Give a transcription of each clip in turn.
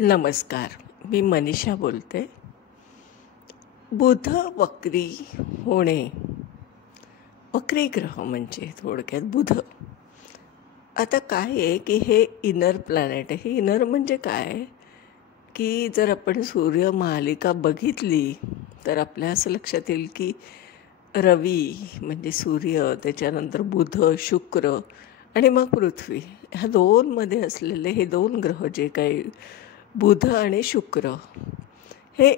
नमस्कार. मी मनीषा बोलते. बुध वक्री होणे. वक्री ग्रह म्हणजे थोडक्यात बुध. आता काय आहे की हे इनर प्लॅनेट आहे. हे इनर म्हणजे काय की जर आपण सूर्य मालिका बघितली तर आपल्या असं लक्षात येईल की रवी म्हणजे सूर्य, त्याच्यानंतर बुध, शुक्र आणि मग पृथ्वी, ह्या दोनमध्ये असलेले हे दोन ग्रह जे काही बुध आणि शुक्र, हे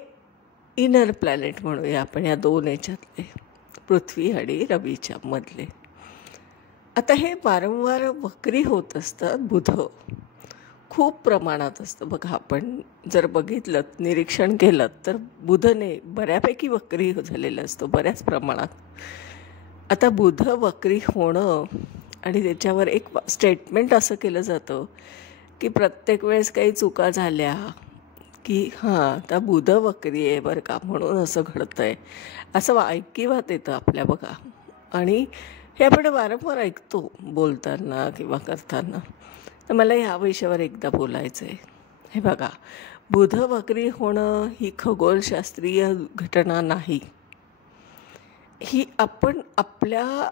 इनर प्लॅनेट म्हणूया आपण या दोन याच्यातले, पृथ्वी आणि रवीच्या मधले. आता हे वारंवार वक्री होत असतात. बुध खूप प्रमाणात असतं बघा. आपण जर बघितलं, निरीक्षण केलं तर बुधने बऱ्यापैकी वक्री झालेलं असतं बऱ्याच प्रमाणात. आता बुध वक्री होणं आणि त्याच्यावर एक स्टेटमेंट असं केलं जातं की प्रत्येक वेळेस काही चुका झाल्या की आता बुध वक्री आहे बरं का, म्हणून असं घडतं आहे, असं ऐकिवात येतं आपल्या बघा. आणि हे आपण वारंवार ऐकतो बोलताना किंवा करताना. तर मला ह्या विषयावर एकदा बोलायचं आहे. हे बघा, बुध वक्री होणं ही खगोलशास्त्रीय घटना नाही. ही आपण आपल्या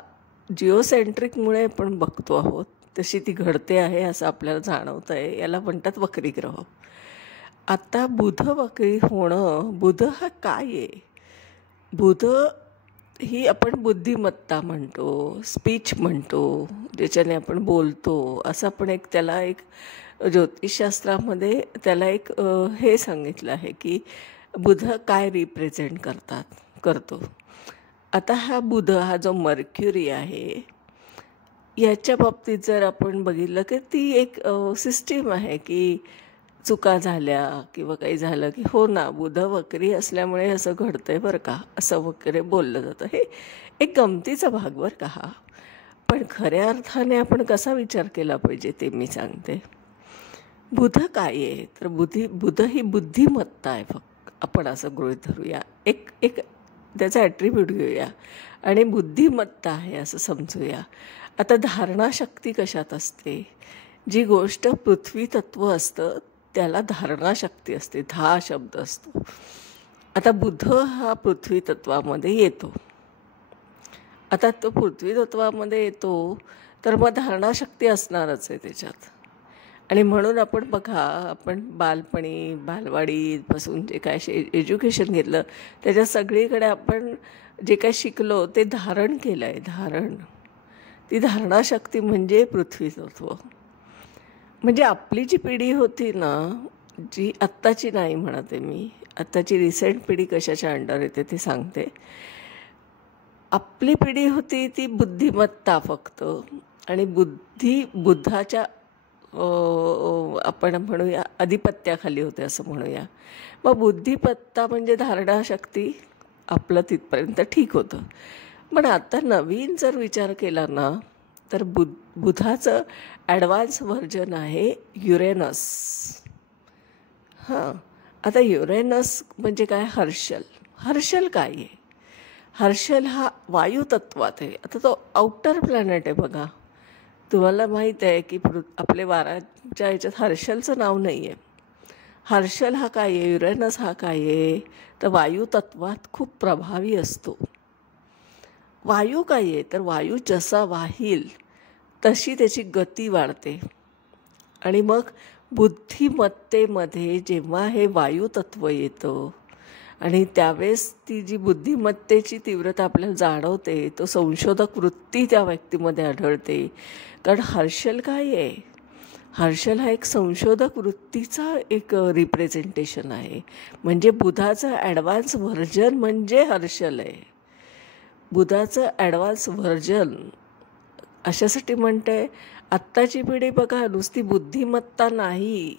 जिओसेंट्रिकमुळे आपण बघतो आहोत, तशी ती घडते आहे असं आपल्याला जाणवतं आहे. याला म्हणतात वक्री ग्रह. आता बुध वक्री होणं, बुध हा काय आहे? बुध ही आपण बुद्धिमत्ता म्हणतो, स्पीच म्हणतो, ज्याच्याने आपण बोलतो, असं आपण त्याला एक ज्योतिषशास्त्रामध्ये त्याला एक हे सांगितलं आहे की बुध काय रिप्रेझेंट करतो. आता हा बुध, हा जो मर्क्युरी आहे, याच्या बाबतीत जर आपण बघितलं की ती एक सिस्टीम आहे की चुका झाल्या किंवा काही झालं की हो ना, बुध वक्री असल्यामुळे असं घडतंय बरं का, असं वगैरे बोललं जातं. हे एक गमतीचा भाग बरं का हा. पण खऱ्या अर्थाने आपण कसा विचार केला पाहिजे ते मी सांगते. बुध काय आहे तर बुध ही बुद्धिमत्ता आहे. फक्त आपण असं गृहीत धरूया, एक एक त्याचा ॲट्रिब्यूट घेऊया आणि बुद्धिमत्ता आहे असं समजूया. आता धारणाशक्ती कशात असते? जी गोष्ट पृथ्वी तत्व असतं त्याला धारणाशक्ती असते. धा शब्द असतो. आता बुध हा पृथ्वी तत्वामध्ये येतो. आता तो पृथ्वी तत्वामध्ये येतो तर मग धारणाशक्ती असणारच आहे त्याच्यात. आणि म्हणून आपण बघा, आपण बालवाडीपासून जे काय एज्युकेशन घेतलं त्याच्यात सगळीकडे आपण जे काय शिकलो ते धारण केलं आहे. ती धारणाशक्ती म्हणजे पृथ्वी तत्व. म्हणजे आपली जी पिढी होती ना, जी आत्ताची नाही म्हणते मी, आत्ताची रिसेंट पिढी कशाच्या अंडर येते ते सांगते. आपली पिढी होती ती बुद्धिमत्ता फक्त, आणि बुद्धाच्या आपण म्हणूया अधिपत्याखाली होते असं म्हणूया. मग बुद्धिमत्ता म्हणजे धारणाशक्ती आपलं तिथपर्यंत ठीक होतं. पण आता नवीन जर विचार केला ना तर बुधाचं ॲडव्हान्स व्हर्जन आहे युरेनस. आता युरेनस म्हणजे काय? हर्षल काय आहे? हर्षल हा वायुतत्वात आहे. आता तो आउटर प्लॅनेट आहे बघा. तुम्हाला माहीत आहे की आपले वाराच्या याच्यात हर्षलचं नाव नाही आहे. हर्षल हा काय आहे? युरेनस हा काय आहे? तर वायुतत्वात खूप प्रभावी असतो. वायू काय आहे? तर वायू जसा वाहील तशी त्याची गती वाढते. आणि मग बुद्धिमत्तेमध्ये जेव्हा हे वायुतत्व येतं आणि त्यावेळेस ती जी बुद्धिमत्तेची तीव्रता आपल्याला जाणवते, तो संशोधक वृत्ती त्या व्यक्तीमध्ये आढळते. कारण हर्षल काय आहे? हर्षल हा एक संशोधक वृत्तीचा एक रिप्रेझेंटेशन आहे. म्हणजे बुधाचं ॲडव्हान्स व्हर्जन म्हणजे हर्षल आहे. बुधाचं ॲडव्हान्स व्हर्जन अशासाठी म्हणते, आत्ताची पिढी बघा नुसती बुद्धिमत्ता नाही,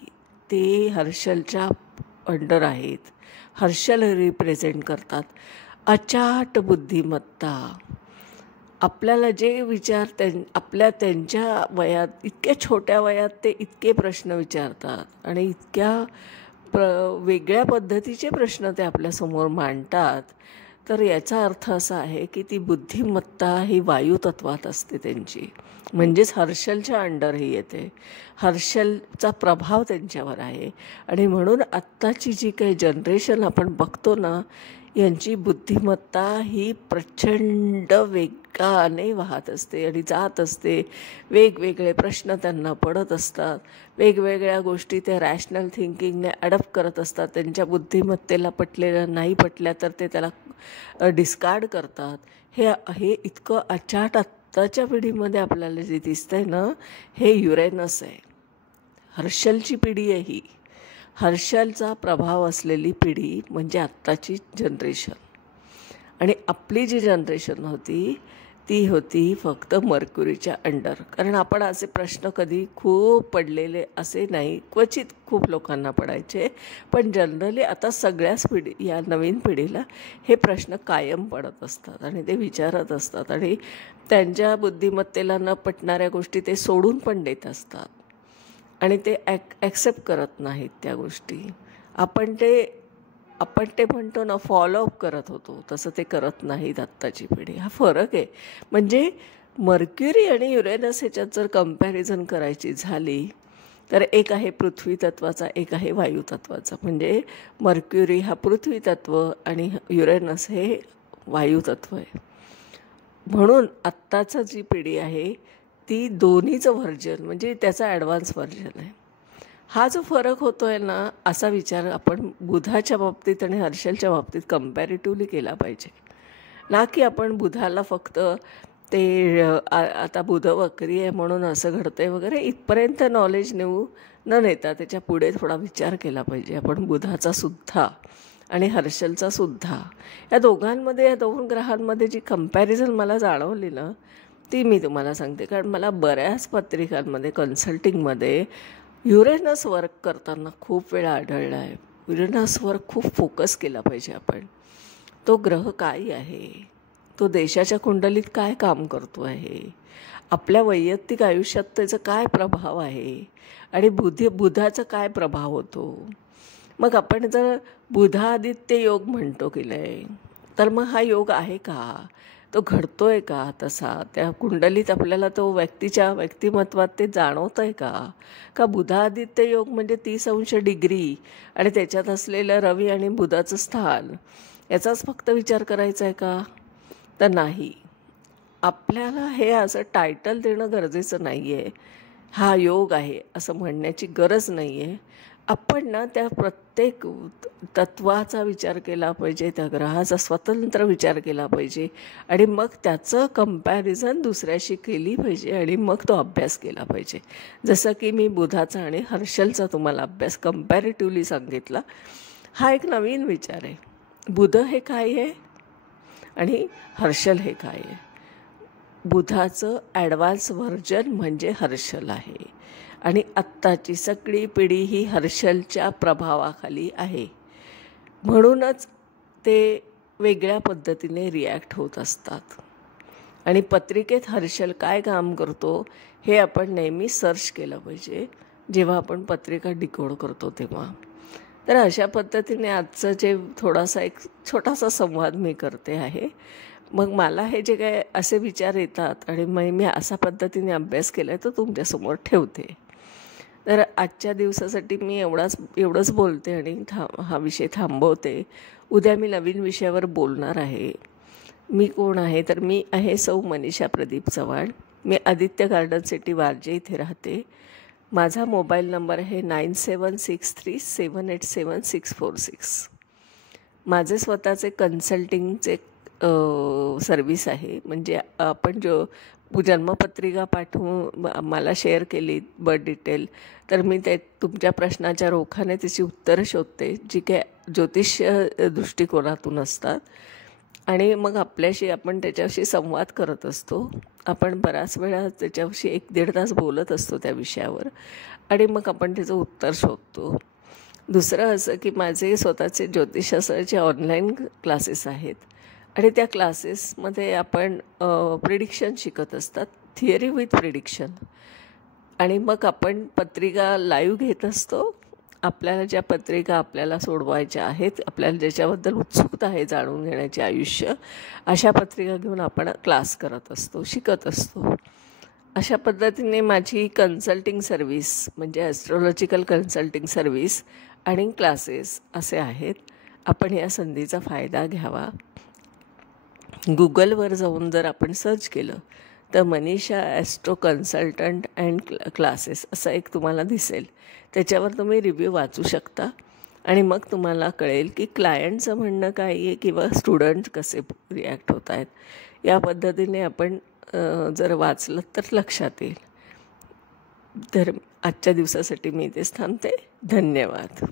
ते हर्षलच्या अंडर आहेत. हर्षल रिप्रेझेंट करतात. अचाट बुद्धिमत्ता. आपल्याला जे विचार त्यांच्या वयात, इतक्या छोट्या वयात ते इतके प्रश्न विचारतात आणि इतक्या वेगळ्या पद्धतीचे प्रश्न ते आपल्यासमोर मांडतात. तर याचा अर्थ असा आहे की ती बुद्धिमत्ता ही वायुतत्वात असते त्यांची, म्हणजेच हर्षलच्या अंडर ही येते. हर्षलचा प्रभाव त्यांच्यावर आहे. आणि म्हणून आत्ताची जी काही जनरेशन आपण बघतो ना, यांची बुद्धिमत्ता ही प्रचंड वेगाने वाहत असते आणि जात असते. वेगवेगळे प्रश्न त्यांना पडत असतात. वेगवेगळ्या गोष्टी ते रॅशनल थिंकिंगने अडप्ट करत असतात. त्यांच्या बुद्धिमत्तेला पटलेलं नाही पटल्या तर ते त्याला डिस्कार्ड करतात. हे इतकं अचाट आत्ताच्या पिढीमध्ये आपल्याला जे दिसतंय ना, हे युरेनस आहे. हर्षलची पिढी आहे ही. हर्षलचा प्रभाव असलेली पिढी म्हणजे आत्ताची जनरेशन. आणि आपली जी जनरेशन होती ती होती फक्त मर्क्युरीच्या अंडर. कारण आपण असे प्रश्न कधी खूप पडलेले असे नाही, क्वचित खूप लोकांना पडायचे. पण जनरली आता सगळ्याच या नवीन पिढीला हे प्रश्न कायम पडत असतात आणि ते विचारत असतात. आणि त्यांच्या बुद्धिमत्तेला न पटणाऱ्या गोष्टी ते सोडून पण देत असतात. आणि ते ॲक्सेप्ट करत नाहीत त्या गोष्टी. आपण ते म्हणतो ना, फॉलोअप करत होतो, तसं ते करत नाहीत आत्ताची पिढी. हा फरक आहे. म्हणजे मर्क्युरी आणि युरेनस ह्याच्यात जर कंपॅरिझन करायची झाली तर एक आहे पृथ्वी तत्वाचा, एक आहे वायू तत्वाचा. म्हणजे मर्क्युरी हा पृथ्वी तत्व आणि युरेनस हे वायू तत्व आहे. म्हणून आत्ताचं जी पिढी आहे ती दोन्हीचं व्हर्जन, म्हणजे त्याचा ॲडव्हान्स व्हर्जन आहे. हा जो फरक होतो आहे ना, असा विचार आपण बुधाच्या बाबतीत आणि हर्षलच्या बाबतीत कम्पॅरेटिव्हली केला पाहिजे. ना की आपण बुधाला फक्त ते आता बुध वक्री आहे म्हणून असं घडतं आहे वगैरे इथपर्यंत नॉलेज न नेता त्याच्या पुढे थोडा विचार केला पाहिजे आपण बुधाचा सुद्धा आणि हर्षलचा सुद्धा. या दोघांमध्ये, या दोन ग्रहांमध्ये जी कम्पॅरिझन मला जाणवली ना, ती मी तुम्हाला सांगते. कारण मला बऱ्याच पत्रिकांमध्ये, कन्सल्टिंगमध्ये युरेनस वर्क करताना खूप वेळा आढळला आहे. युरेनसवर खूप फोकस केला पाहिजे आपण. तो ग्रह काय आहे, तो देशाच्या कुंडलीत काय काम करतो आहे, आपल्या वैयक्तिक आयुष्यात त्याचा काय प्रभाव आहे आणि बुधाचा काय प्रभाव होतो. मग आपण जर बुधादित्य योग म्हणतो की नाही, तर मग हा योग आहे का, तो घडतोय का तसा, त्या कुंडलीत आपल्याला तो व्यक्तिमत्वात ते जाणवतं आहे का बुधादित्य योग म्हणजे 30° आणि त्याच्यात असलेलं रवी आणि बुधाचं स्थान याचाच फक्त विचार करायचा आहे का, तर नाही. आपल्याला हे असं टायटल देणं गरजेचं नाही आहे. हा योग आहे असं म्हणण्याची गरज नाही आहे. आपण ना त्या प्रत्येक तत्वाचा विचार केला पाहिजे, त्या ग्रहाचा स्वतंत्र विचार केला पाहिजे आणि मग त्याचं कंपॅरिझन दुसऱ्याशी केली पाहिजे आणि मग तो अभ्यास केला पाहिजे. जसं की मी बुधाचा आणि हर्षलचा तुम्हाला अभ्यास कंपॅरेटिव्हली सांगितला. हा एक नवीन विचार आहे. बुध हे काय आहे आणि हर्षल हे काय आहे. बुधाचं ॲडव्हान्स व्हर्जन म्हणजे हर्षल आहे आणि आत्ताची सगळी पिढी ही हर्षलच्या प्रभावाखाली आहे. म्हणूनच ते वेगळ्या पद्धतीने रिॲक्ट होत असतात. आणि पत्रिकेत हर्षल काय काम करतो हे आपण नेहमी सर्च केलं पाहिजे जेव्हा आपण पत्रिका डिकोड करतो तेव्हा. तर अशा पद्धतीने आजचं जे थोडासा एक छोटासा संवाद मी करते आहे. मग मला हे जे काय असे विचार येतात आणि मग मी अशा पद्धतीने अभ्यास केला आहे तो तुमच्यासमोर ठेवते. तर आजच्या दिवसासाठी मी एवढंच बोलते आणि हा विषय थांबवते. उद्या मी नवीन विषयावर बोलणार आहे. मी कोण आहे तर मी आहे सौ मनीषा प्रदीप चव्हाण. मी आदित्य गार्डन सिटी वारजे इथे राहते. माझा मोबाईल नंबर आहे 9763787646. माझे स्वतःचे कन्सल्टिंगचे सर्विस आहे. म्हणजे आपण जन्मपत्रिका पाठवून मला शेअर केली बर्थ डिटेल तर मी ते तुमच्या प्रश्नाच्या रोखाने त्याची उत्तरं शोधते जी काय ज्योतिष्य दृष्टिकोनातून असतात. आणि मग आपण त्याच्याशी संवाद करत असतो. आपण बराच वेळा त्याच्याशी 1-1.5 तास बोलत असतो त्या विषयावर आणि मग आपण त्याचं उत्तर शोधतो. दुसरं असं की माझे स्वतःचे ज्योतिषाचे ऑनलाईन क्लासेस आहेत आणि त्या क्लासेसमध्ये आपण प्रिडिक्शन शिकत असतात, थिअरी विथ प्रिडिक्शन. आणि मग आपण पत्रिका लाईव्ह घेत असतो आपल्याला ज्या पत्रिका आपल्याला सोडवायच्या आहेत, आपल्याला ज्याच्याबद्दल उत्सुकता आहे जाणून घेण्याचे आयुष्य, अशा पत्रिका घेऊन आपण क्लास करत असतो, शिकत असतो. अशा पद्धतीने माझी कन्सल्टिंग सर्व्हिस म्हणजे ॲस्ट्रॉलॉजिकल कन्सल्टिंग सर्व्हिस आणि क्लासेस असे आहेत. आपण या संधीचा फायदा घ्यावा. गुगलवर जाऊन जर आपण सर्च केलं तर Manisha Austro consultant and classes असं एक तुम्हाला दिसेल. त्याच्यावर तुम्ही रिव्ह्यू वाचू शकता आणि मग तुम्हाला कळेल की क्लायंटचं म्हणणं काय आहे किंवा स्टुडंट कसे रिॲक्ट होत आहेत. या पद्धतीने आपण जर वाचलं तर लक्षात येईल. तर आजच्या दिवसासाठी मी इथेच थांबते. धन्यवाद.